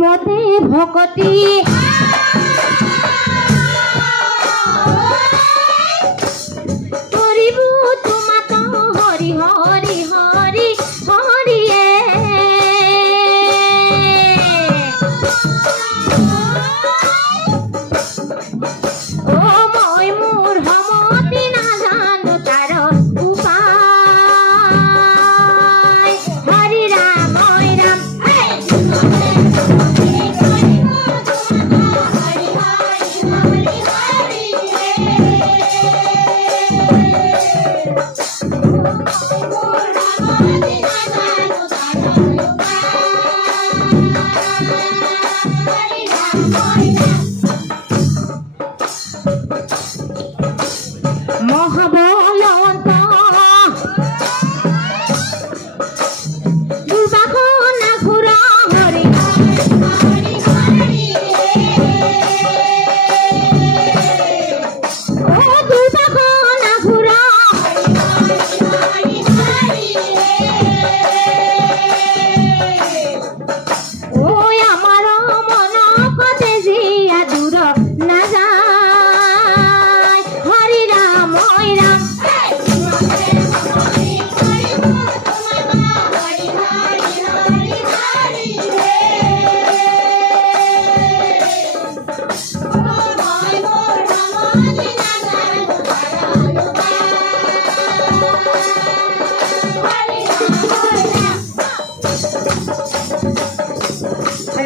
মতে ভকতি করিব তোমাক হরি হরি হরি হরিয়ে ও মই মোর সমতি না জানো তার উপায় হরি রাম হরি রাম মহাবলবন্ত দুর্বাঘনা ঘুর হরি ও দুর্বাঘনা ঘুর ওই আমার মন কতে জিয়া দূর না যায় হরি রাম হরি রাম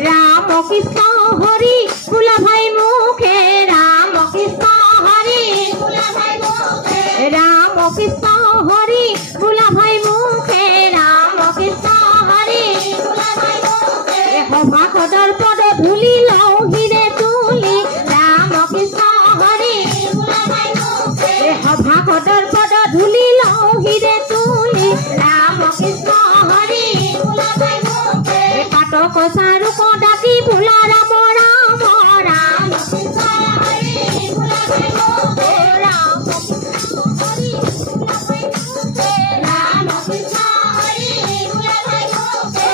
রাম কৃষ্ণ হরি ফুলা ভাই মুখে রাম কৃষ্ণ হরি ফুলা ভাই মুখে রাম কৃষ্ণ হরি ফুলা ভাই মুখে রাম কৃষ্ণ হরি ফুলা ভাই মুখে হবা কদর্প